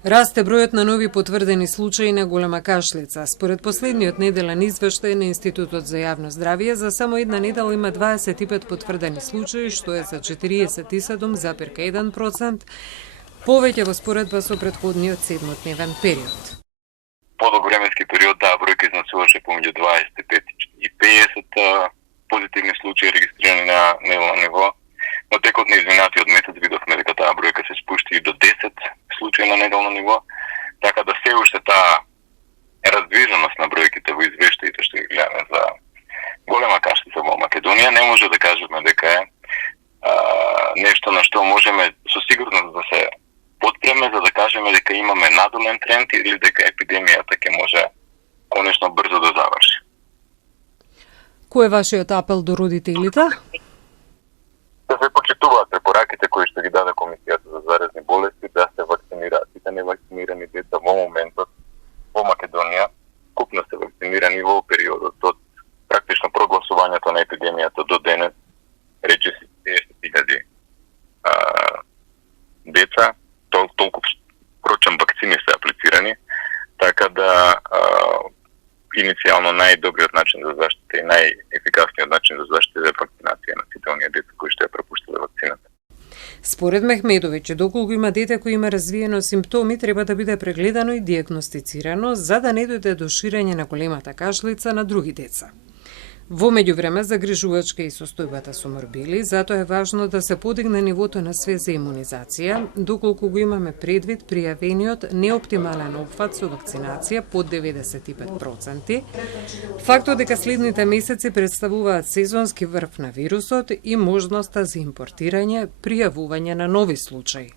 Расте бројот на нови потврдени случаи на голема кашлица. Според последниот неделен извештај на Институтот за јавно здравје, за само една недела има 25 потврдени случаи, што е за 47,1%, повеќе во споредба со претходниот седмодневен период. Подолг временски период таа бројка износуваше помеѓу 25 и 50 позитивни случаи регистрирани на неделно ниво. Но текот на изминатиот месец видовме дека таа бројка се спушти и до 10 случаи на неделно ниво, така да се уште таа раздвиженост на бројките во извештаите што ги гледаме за голема кашлица во Македонија не може да кажеме дека е нешто на што можеме со сигурност да се потпреме за да кажеме дека имаме надолен тренд или дека епидемијата ќе може конечно брзо да заврши. Кој е вашиот апел до родителите? Да се почитуваат препораките кои што ги даде Комисијата за заразни болести, да се вакцинираат сите невакцинирани деца во моментот во Македонија. Купно се вакцинирани во периодот од практично прогласувањето на епидемијата до денес, речиси 50.000 деца, толку прочем вакцини се аплицирани, така да иницијално најдобриот начин за заштита и најефикасниот начин за заштита е вакцинација на сите оние деца кои што ја пропуштиле вакцината. Според Мехмедовиќ, доколку има дете кој има развиено симптоми, треба да биде прегледано и дијагностицирано за да не дојде до ширење на големата кашлица на други деца. Во меѓувреме загрижувачка и состојбата со морбили, затоа е важно да се подигне нивото на свест за имунизација, доколку го имаме предвид пријавениот неоптимален опфат со вакцинација под 95%, фактот дека следните месеци представуваат сезонски врв на вирусот и можноста за импортирање, пријавување на нови случаи.